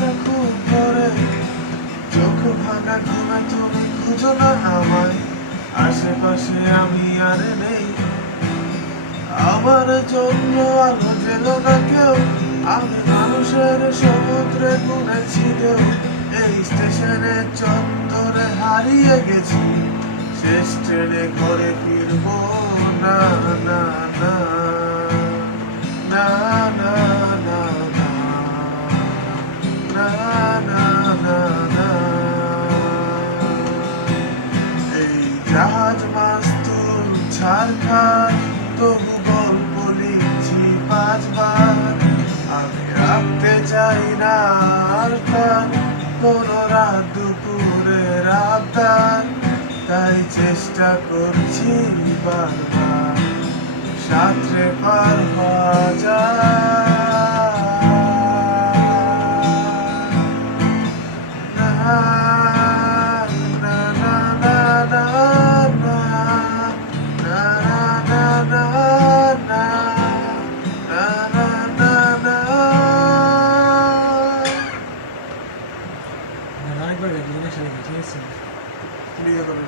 রাতটা খুব ভোরে, চোখ ভাঙা ঘুমে তুমি খুঁজো না আমায়, আশেপাশে আমি আর নেই। আমার জন্য আলো জেলো না কেউ, আমি মানুষের সমুদ্রে গুনেছি ঢেউ। এই স্টেশনে চত্বরে হারিয়ে গেছি, শেষ ট্রেনে ঘরে ফিরবো না, না না না না না না না না না না। এই জাহাজ মাস্তুল ছাড়খার, তবু গল্প লিখছি 5 বার। আমি রাখতে চাই না আর তার কোনো রাত দুপুরের আবদার, তাই চেষ্টা করছি বারবার সাঁতরে পার হওয়া যায়। না না না না না না না না না না না না। আরেকবার গাইতে জিনিস ঠিক আছে বিয়ে করে